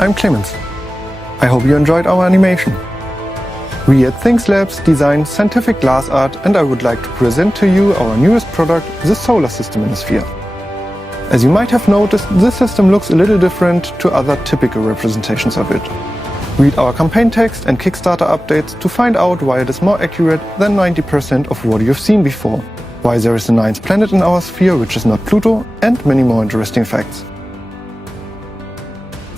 I'm Clemens. I hope you enjoyed our animation. We at Things Labs design scientific glass art, and I would like to present to you our newest product, the solar system in a sphere. As you might have noticed, this system looks a little different to other typical representations of it. Read our campaign text and Kickstarter updates to find out why it is more accurate than 90% of what you've seen before, why there is a ninth planet in our sphere which is not Pluto, and many more interesting facts.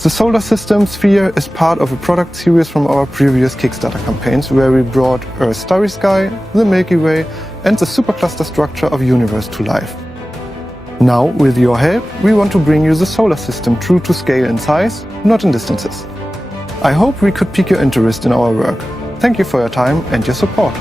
The solar system sphere is part of a product series from our previous Kickstarter campaigns, where we brought Earth's starry sky, the Milky Way, and the supercluster structure of universe to life. Now, with your help, we want to bring you the solar system true to scale in size, not in distances. I hope we could pique your interest in our work. Thank you for your time and your support.